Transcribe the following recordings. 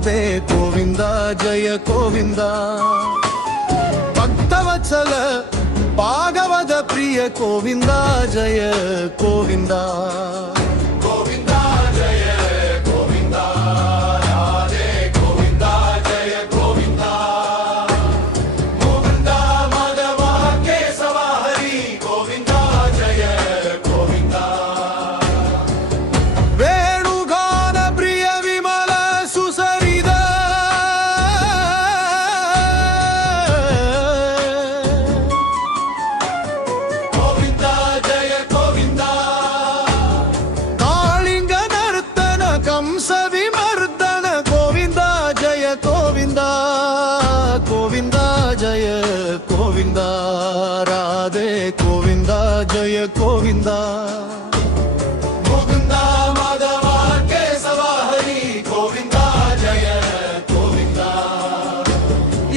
ರಾಧೆ ಗೋವಿಂದ ಜಯ ಗೋವಿಂದ ಭಕ್ತವತ್ಸಲ ಭಾಗವತ ಪ್ರಿಯ ಗೋವಿಂದ ಜಯ ಗೋವಿಂದ ಗೋವಿಂದ ಜಯ ಗೋವಿಂದ ರಾಧೆ ಗೋವಿಂದ ಜಯ ಗೋವಿಂದ ಮುಕುಂದ ಮಾಧವ ಕೇಶವ ಹರಿ ಗೋವಿಂದ ಜಯ ಗೋವಿಂದ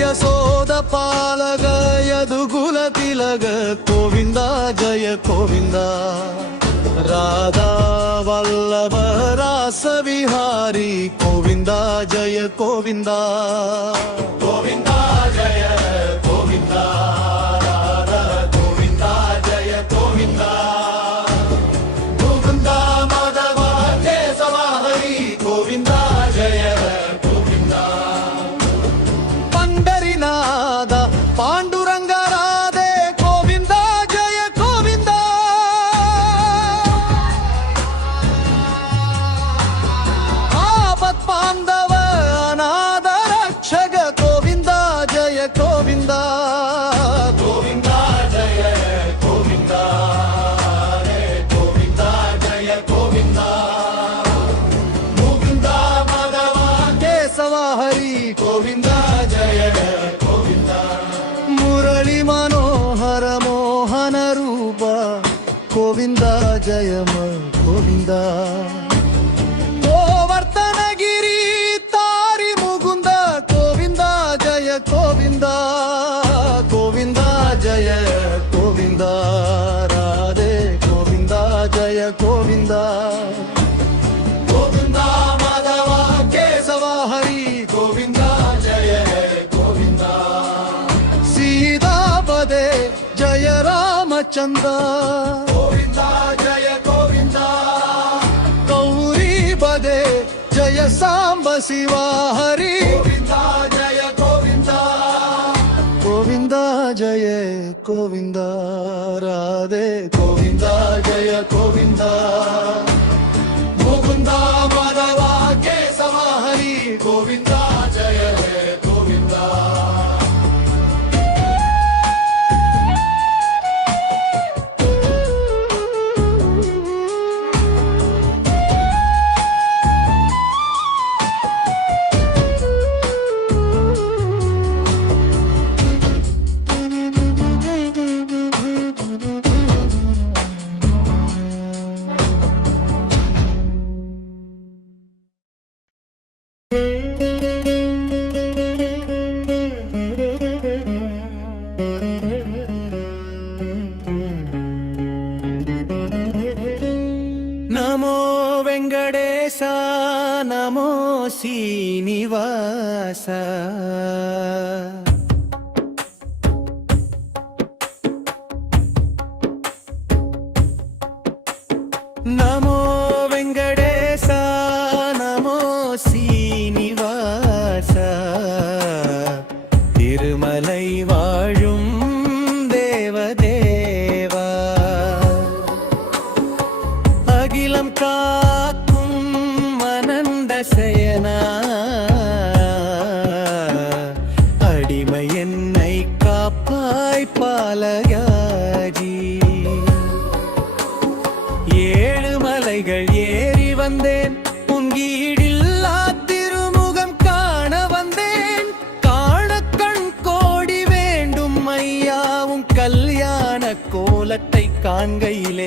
ಯಶೋದ ಪಾಲಗ ಯದುಗುಲ ತಿಲಗ ಗೋವಿಂದ ಜಯ ಗೋವಿಂದ ರಾಧಾ ವಲ್ಲಭ ರಾಸ ವಿಹಾರಿ ಗೋವಿಂದ ಜಯ ಗೋವಿಂದ ಗೋವಿಂದ ಜಯ ಗೋವಿಂದ ರಾಧಾ ಗೋವಿಂದ ಜಯ ಗೋವಿಂದ ಮುಕುಂದ ಮಾಧವ ಕೇಶವ ಹರಿ ಗೋವಿಂದ ಜಯ ಗೋವಿಂದ ಪಂಡರಿನಾದ ಪಾಂಡುರಂಗ ರಾಧೆ ಗೋವಿಂದ ಜಯ ಗೋವಿಂದ ಆಪತ್ ಬಾಂಧವ ಅನಾಥ ರಕ್ಷಕ ಗೋವಿಂದ ಜಯ ಗೋವಿಂದ ಗೋವಿಂದ ಜಯ ಗೋವಿಂದ ಗೋವಿಂದ ಜಯ ಗೋವಿಂದ ಮುಕುಂದ ಮಾಧವ ಕೇಶವ ಹರಿ ಗೋವಿಂದ ಜಯ ಗೋವಿಂದ ಮುರಳಿ ಮನೋಹರ ಮೋಹನ ರೂಪ ಗೋವಿಂದ ಜಯ ಗೋವಿಂದ ಗೋವರ್ಧನಗಿರಿ ತಾರಿ ಮುಗುಂದ ಗೋವಿಂದ ಜಯ ಗೋವಿಂದ ಗೋವಿಂದ ಜಯ ಗೋವಿಂದ ರಾಧೆ ಗೋವಿಂದ ಜಯ ಗೋವಿಂದ ಗೋವಿಂದ ಮಾಧವ ಕೇಶವ ಹರಿ ಗೋವಿಂದ ಜಯ ಗೋವಿಂದ ಸೀತಾಪದೆ ಜಯ ರಾಮಚಂದ್ರ ಗೋವಿಂದ ಜಯ ಗೋವಿಂದ ಗೌರಿ ಬದೆ ಜಯ ಸಾಂಬ ಶಿವ ಹರಿ ಗೋವಿಂದ ಜಯ ಗೋವಿಂದ ಗೋವಿಂದ ಜಯ ಗೋವಿಂದ ರಾಧೆ ಗೋವಿಂದ ಜಯ ಗೋವಿಂದ ಮುಕುಂದ ಮಾಧವ ಕೇಶವ ಹರಿ ಗೋವಿಂದ ಜಯ ಗೋವಿಂದ ನಮೋ ವೆಂಕಟೇಶ ನಮೋ ಶ್ರೀನಿವಾಸ ನಮೋ ವೆಂಕಟೇಶ ನಮೋ ಶ್ರೀನಿವಾಸ திருமலை வாழும் தேவதேவா அகிலம் காக்கும் அனந்த சயனா அடிமை என்னை காப்பாய் பாலகாஜி ஏழு மலைகள் ஏறி வந்தேன் உங்கீடில்லா திருமுகம் காண வந்தேன் காண கண் கோடி வேண்டும் ஐயாவும் கல்யாண கோலத்தை காண்கையிலே